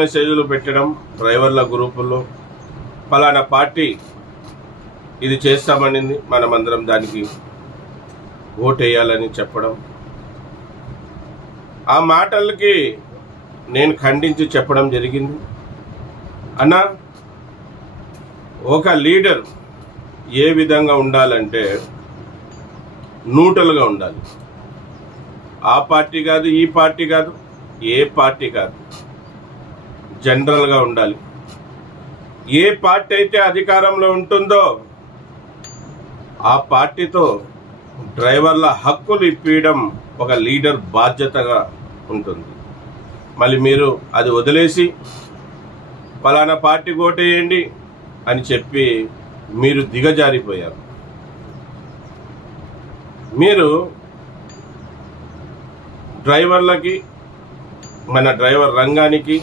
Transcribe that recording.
మెసేజ్లు పెట్టడం డ్రైవర్ల గ్రూపుల్లో, ఫలానా పార్టీ ఇది చేస్తామనింది, మనమందరం దానికి ఓటేయాలని చెప్పడం. ఆ మాటలకి నేను ఖండించి చెప్పడం జరిగింది. అన్న, ఒక లీడర్ ఏ విధంగా ఉండాలంటే న్యూట్రల్గా ఉండాలి. ఆ పార్టీ కాదు, ఈ పార్టీ కాదు, ఏ పార్టీ కాదు, జనరల్గా ఉండాలి. ఏ పార్టీ అయితే అధికారంలో ఉంటుందో ఆ పార్టీతో డ్రైవర్ల హక్కులు ఇప్పించడం ఒక లీడర్ బాధ్యతగా ఉంటుంది. మళ్ళీ మీరు అది వదిలేసి ఫలానా పార్టీ ఓటేయండి అని చెప్పి మీరు దిగజారిపోయారు. మీరు డ్రైవర్లకి, మన డ్రైవర్ రంగానికి